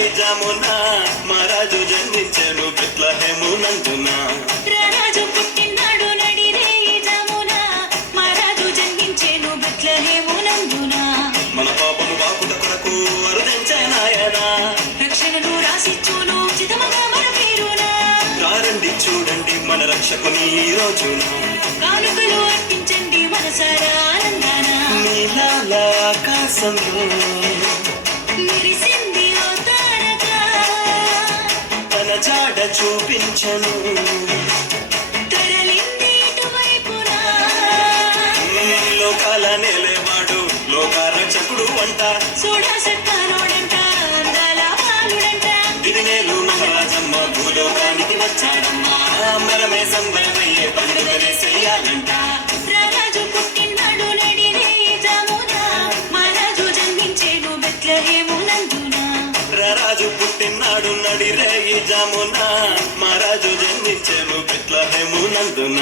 ఈ జామున మహారాజు జన్మించెను బెత్లెహేమునందున. రారాజు పుట్టినాడు నడిరే ఈ జామున మహారాజు జన్మించెను బెత్లెహేమునందున. మన పాపము బాపుట కొరకు వరుదించెనాయన రక్షణను రాసిచ్చును ఉచితముగా మన పేరున. రండి చూడండి మన రక్షకుని ఈ రోజున. కానుకలు అర్పించండి మనసారా ఆనందాన. నీలాల ఆకాశంలో మెరిసింది ఓ తారక తన జాడ చూపించను. తరలింది ఇటువైపున. లోకాల నేలేవాడు లోక రక్షకుడు అంట. సోడా సత్తారోడంట అందాల బాలుడంట. దివినేలు మహారాజమ్మ భూలోకానికి వచ్చాడమ్మా. మనమే సంబరమయ్యే పండుగనే చెయ్యాలంట. రారాజు పుట్టినాడు నడిరే ఈ జామున మహారాజు జన్మించెను బెత్లెహేమునందున. రారాజు పుట్టినాడు నడిరే ఈ జామున మహారాజు జన్మించెను బెత్లెహేమునందున.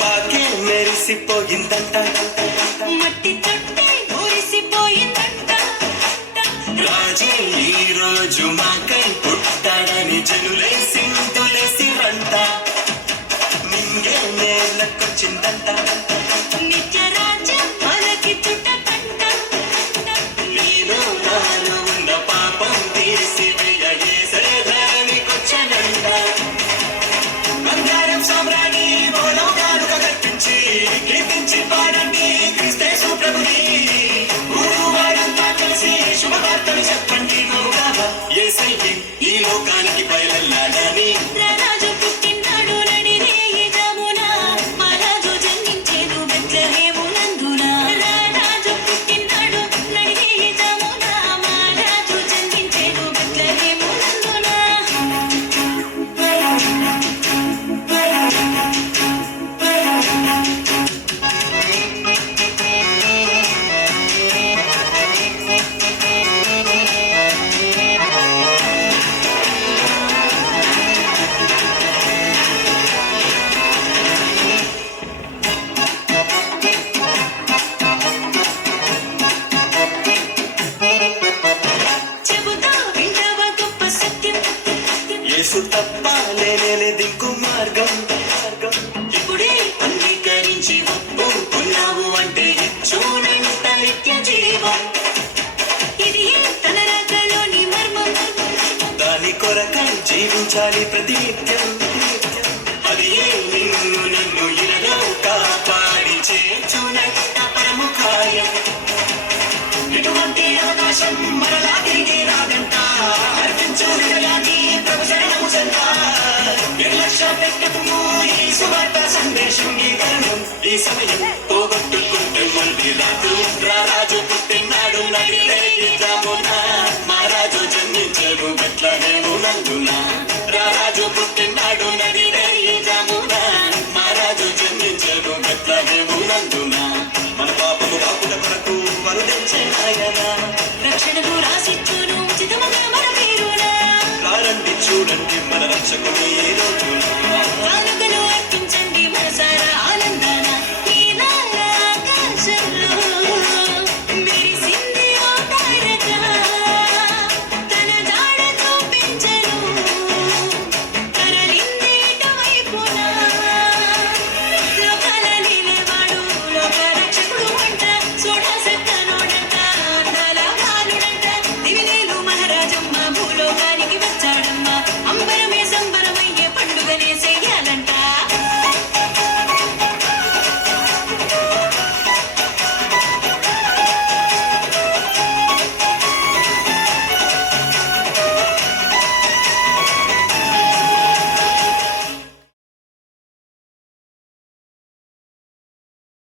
బాకే మెరిసిపోయిందంట. మట్టి తొట్టి ఊరిసిపోయిందంట. రాజే ఈ రోజు మాకై పుట్టాడని జనులై సింధులేసిరంట. నింగే నేలకొచ్చిందంట. నిత్య రాజ్యం మనకి చుట్టకంట. నీలో నాలో ఉన్న పాపం తీసివేయ యేసే ధరణికొచ్చెనంట. బంగారం సామ్రాణి భూలోకాలు కల్పించి కీర్తించి పాడండి క్రీస్తేసు ప్రభుని. ఊరు వారంతా కలిసి శుభవార్తను చెప్పండి నౌగా యేసయ్యే ఈ లోకానికి బయలుదేరాడని. రారాజు పుట్టినాడు నడిరే ఈ జామున మహారాజు జన్మించెను బెత్లెహేమునందున. రారాజు పుట్టినాడు నడిరే ఈ జామున మహారాజు జన్మించెను బెత్లెహేమునందున. చెబుతా వింటావా గొప్ప సత్యం. యేసు తప్ప లేనేదింకు మార్గం. ఇప్పుడే అంగీకరించి ఒప్పుకున్నావు అంటే ఇచ్చునంట నిత్య జీవం. ఇది తన రాకలోని మర్మం. దాని కొరకై జీవించాలి ప్రతి నిత్యం. అది నిన్ను నన్ను ఇలలో కాపాడి చేర్చునంట పరముఖాయం. ఇటువంటి అవకాశం మరలా తిరిగి రాదంట. అర్పించు హృదయాన్ని ప్రభు శరణము చెంత. నిర్లక్ష్య పెట్టకుము ఈ సువార్త సందేశం ఈ తరుణం ఈ సమయం పోగొట్టుకుంటే మళ్ళీ రాదు. రారాజు పుట్టినాడు నడిరే ఈ జామున మహారాజు జన్మించెను బెత్లెహేమునందున. రారాజు పుట్టినాడు నడిరే ఈ జామున మహారాజు జన్మించెను బెత్లెహేమునందున. మన పాపము బాపుల కొరకు వరుదించెనాయన. రక్షణను రాసిచ్చును ఉచితముగా మన పేరున. రండి చూడండి మన రక్షకుని ఈ రోజున.